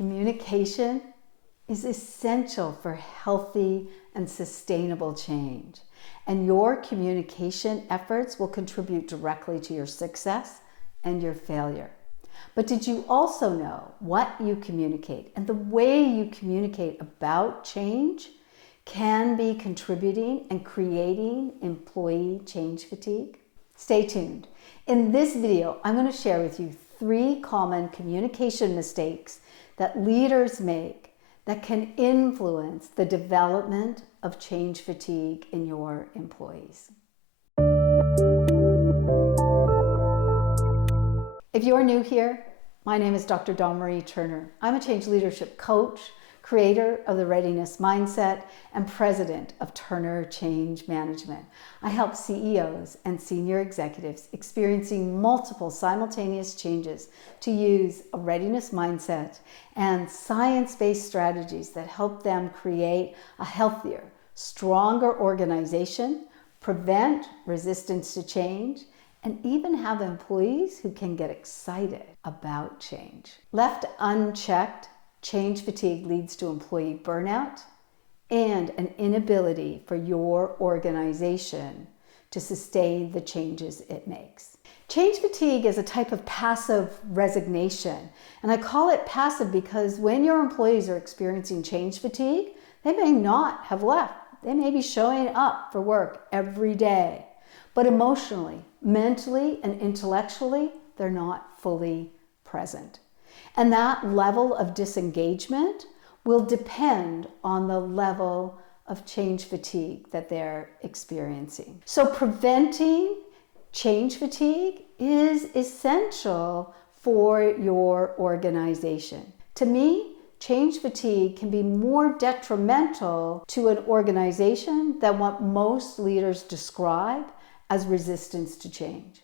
Communication is essential for healthy and sustainable change, and your communication efforts will contribute directly to your success and your failure. But did you also know what you communicate and the way you communicate about change can be contributing and creating employee change fatigue? Stay tuned. In this video, I'm going to share with you 3 common communication mistakes that leaders make that can influence the development of change fatigue in your employees. If you're new here, my name is Dr. Dawn Marie Turner. I'm a change leadership coach, creator of the Readiness Mindset, and president of Turner Change Management. I help CEOs and senior executives experiencing multiple simultaneous changes to use a readiness mindset and science-based strategies that help them create a healthier, stronger organization, prevent resistance to change, and even have employees who can get excited about change. Left unchecked, change fatigue leads to employee burnout and an inability for your organization to sustain the changes it makes. Change fatigue is a type of passive resignation, and I call it passive because when your employees are experiencing change fatigue, they may not have left. They may be showing up for work every day, but emotionally, mentally, and intellectually, they're not fully present. And that level of disengagement will depend on the level of change fatigue that they're experiencing. So preventing change fatigue is essential for your organization. To me, change fatigue can be more detrimental to an organization than what most leaders describe as resistance to change.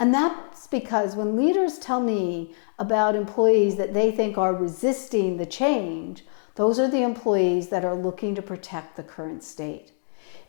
And that's because when leaders tell me about employees that they think are resisting the change, those are the employees that are looking to protect the current state.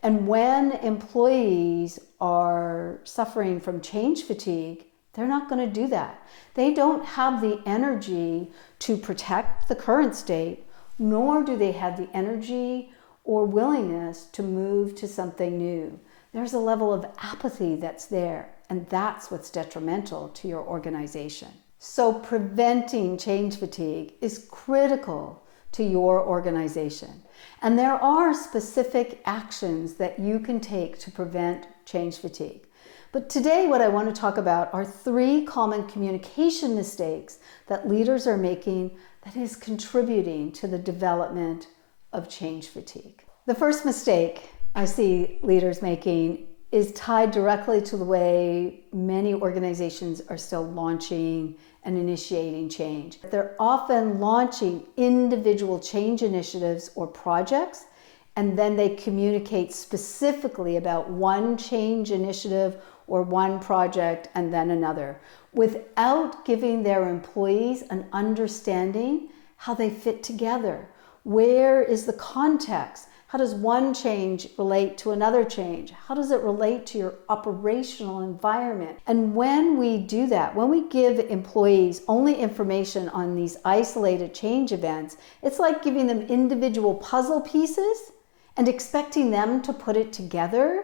And when employees are suffering from change fatigue, they're not going to do that. They don't have the energy to protect the current state, nor do they have the energy or willingness to move to something new. There's a level of apathy that's there, and that's what's detrimental to your organization. So preventing change fatigue is critical to your organization. And there are specific actions that you can take to prevent change fatigue. But today what I want to talk about are 3 common communication mistakes that leaders are making that is contributing to the development of change fatigue. The first mistake I see leaders making is tied directly to the way many organizations are still launching and initiating change. They're often launching individual change initiatives or projects, and then they communicate specifically about one change initiative or one project and then another, without giving their employees an understanding how they fit together. Where is the context? How does one change relate to another change? How does it relate to your operational environment? And when we do that, when we give employees only information on these isolated change events, it's like giving them individual puzzle pieces and expecting them to put it together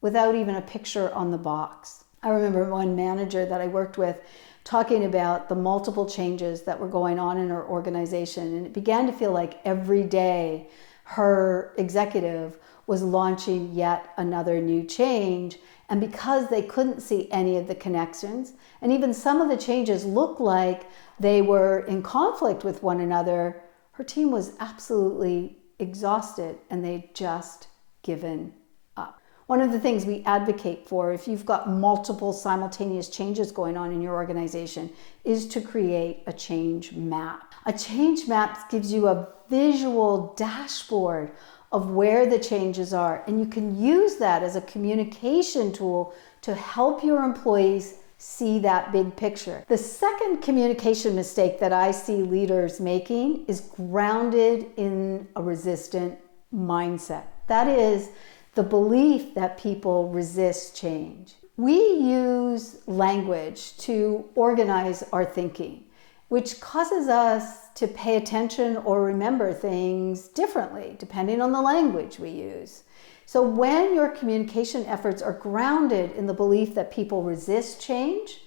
without even a picture on the box. I remember one manager that I worked with talking about the multiple changes that were going on in her organization, and it began to feel like every day her executive was launching yet another new change, and because they couldn't see any of the connections, and even some of the changes looked like they were in conflict with one another, her team was absolutely exhausted and they'd just given up. One of the things we advocate for, if you've got multiple simultaneous changes going on in your organization, is to create a change map. A change map gives you a visual dashboard of where the changes are, and you can use that as a communication tool to help your employees see that big picture. The second communication mistake that I see leaders making is grounded in a resistant mindset. That is the belief that people resist change. We use language to organize our thinking, which causes us to pay attention or remember things differently depending on the language we use. So when your communication efforts are grounded in the belief that people resist change,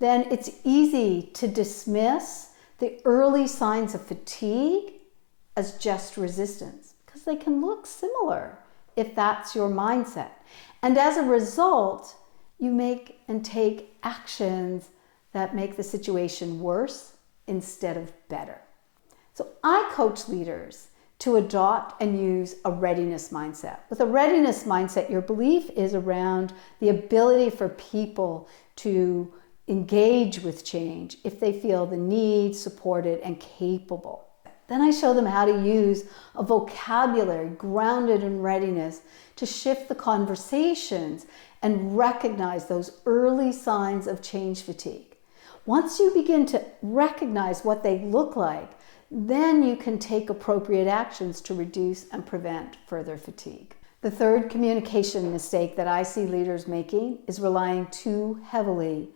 then it's easy to dismiss the early signs of fatigue as just resistance, because they can look similar if that's your mindset. And as a result, you make and take actions that make the situation worse instead of better. So I coach leaders to adopt and use a readiness mindset. With a readiness mindset, your belief is around the ability for people to engage with change if they feel the need, supported, and capable. Then I show them how to use a vocabulary grounded in readiness to shift the conversations and recognize those early signs of change fatigue. Once you begin to recognize what they look like, then you can take appropriate actions to reduce and prevent further fatigue. The third communication mistake that I see leaders making is relying too heavily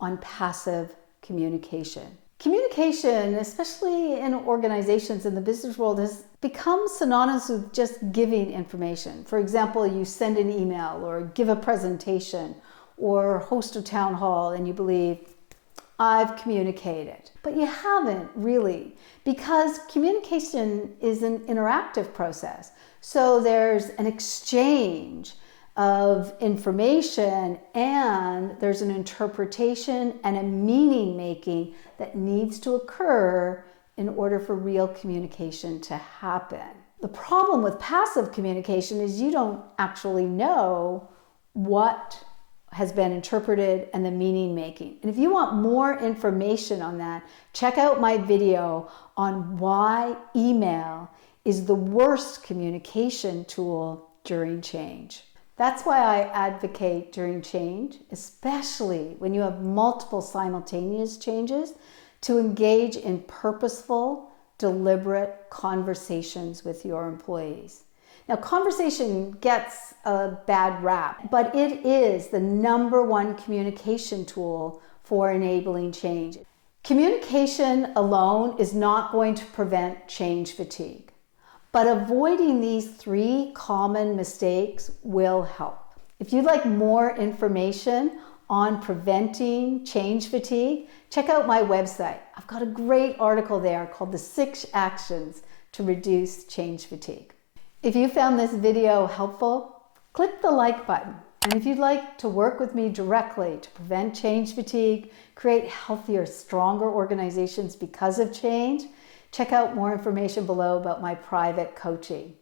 on passive communication. Communication, especially in organizations in the business world, has become synonymous with just giving information. For example, you send an email or give a presentation or host a town hall and you believe, I've communicated. But you haven't really, because communication is an interactive process. So there's an exchange of information and there's an interpretation and a meaning making that needs to occur in order for real communication to happen. The problem with passive communication is you don't actually know what has been interpreted and the meaning making. And if you want more information on that, check out my video on why email is the worst communication tool during change. That's why I advocate during change, especially when you have multiple simultaneous changes, to engage in purposeful, deliberate conversations with your employees. Now, conversation gets a bad rap, but it is the #1 communication tool for enabling change. Communication alone is not going to prevent change fatigue, but avoiding these 3 common mistakes will help. If you'd like more information on preventing change fatigue, check out my website. I've got a great article there called The 6 Actions to Reduce Change Fatigue. If you found this video helpful, click the like button. And if you'd like to work with me directly to prevent change fatigue, create healthier, stronger organizations because of change, check out more information below about my private coaching.